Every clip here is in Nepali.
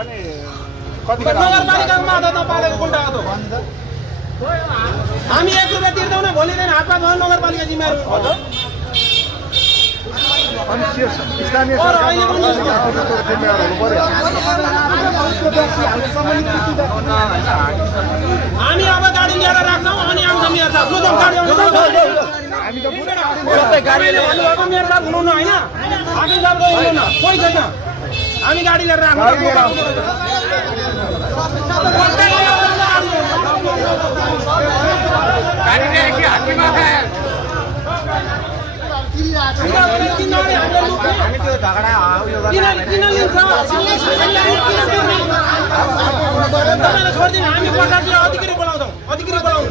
अनि कतिखेर नगरपालिकाको माधव नपालेको उल्टा हो हामी 1 रुपैयाँ तिर्दैनौँ न भोलि दिन हातमा भयो नगरपालिका जिम्मेवारी हो अनि स्थानीय सरकारले जिम्मेवार हुनु पर्यो हामी अब गाडी लिएर राख्छौँ अनि आउँछौँ मेरो साथ लुजौँ गाडी हामी त सबै गाडीले भन्नुभएको मेरो साथ हुनुहुन्न होइन हामी साथ हुनुहुन्न कोही छैन हामी गाडी लिएर राख्छौँ गाडी लिएर के हात्तीमा खाए हामी त्यो झगडा उयो किन लिन्छ तपाईँलाई छोडिदिनु हामी प्रशासनले अधिकारी बोलाउँछौँ अधिकारी बोलाउनु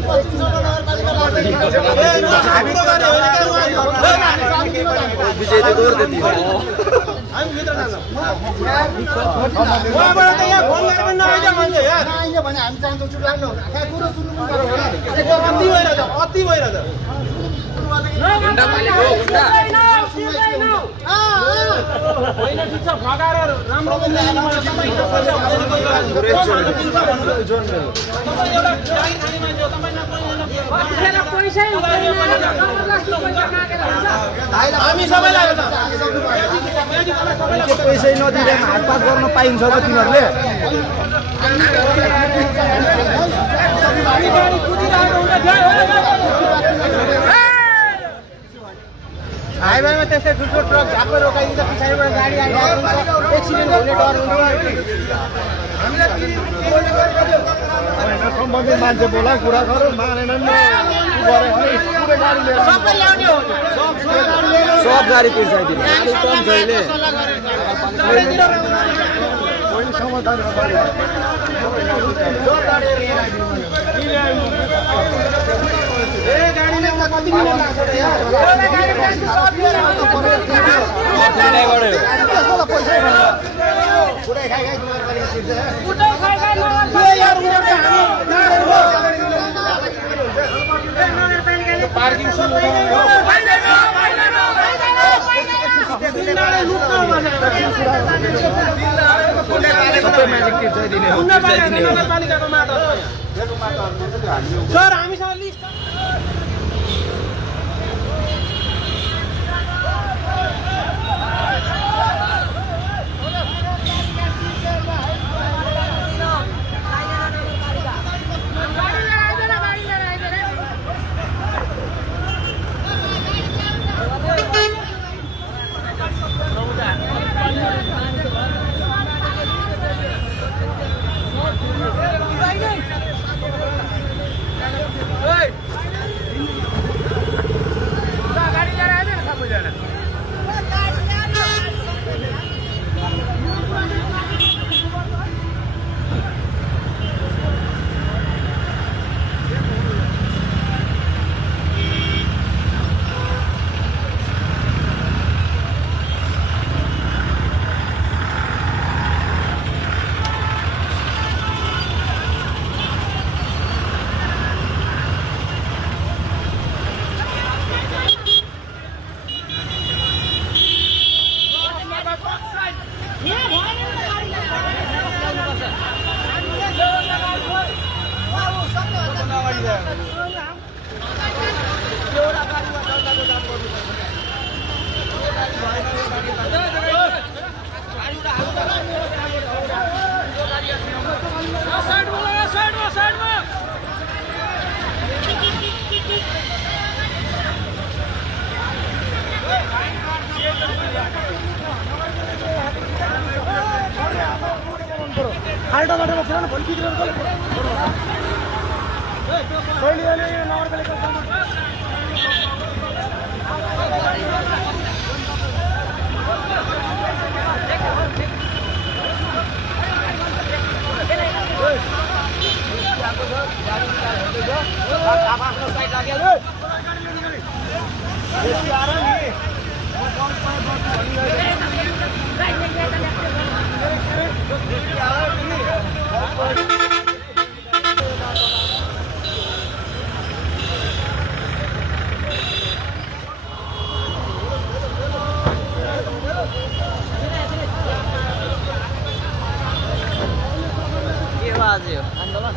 हामी भित्र जान्छौँ उहाँबाट त यहाँ फोन गरेर नआइज मान्छे यार आइज भने हामी जान्छौँ चुप लाग्नु कुरो सुन्नु अति भइरहेछ अति भइरहेछ होइन ठिक छ फगाएर राम्रो हामी सबैलाई पैसै नदिँदैन हातपात गर्न पाइन्छ त तिनीहरूले हाइवेमा त्यस्तै ठुल्ठुलो ट्रक झाप्पै रोकाइदिन्छ पछाडिबाट गाडी आएको एक्सिडेन्ट हुने डर हुन्छ सम्बन्धित मान्छे बोला कुरा गरौँ मानेनन् सब गाडी तिर्साइदिनु गाडी कम छैले समाधान कति मिनट लाग्छ यार पार्किङ सर हामीसँग लिस्ट खाल्टा बाटो बसेर भोलि बिग्रेर कहिले अहिले नगरपालिका आज यो आन्दोलन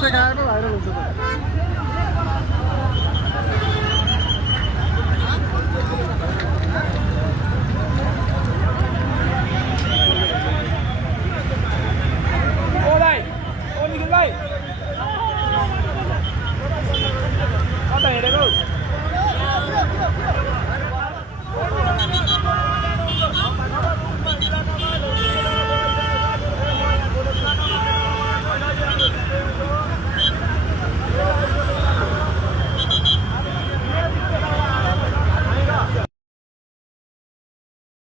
माछा खाएको भाइरल हुन्छ त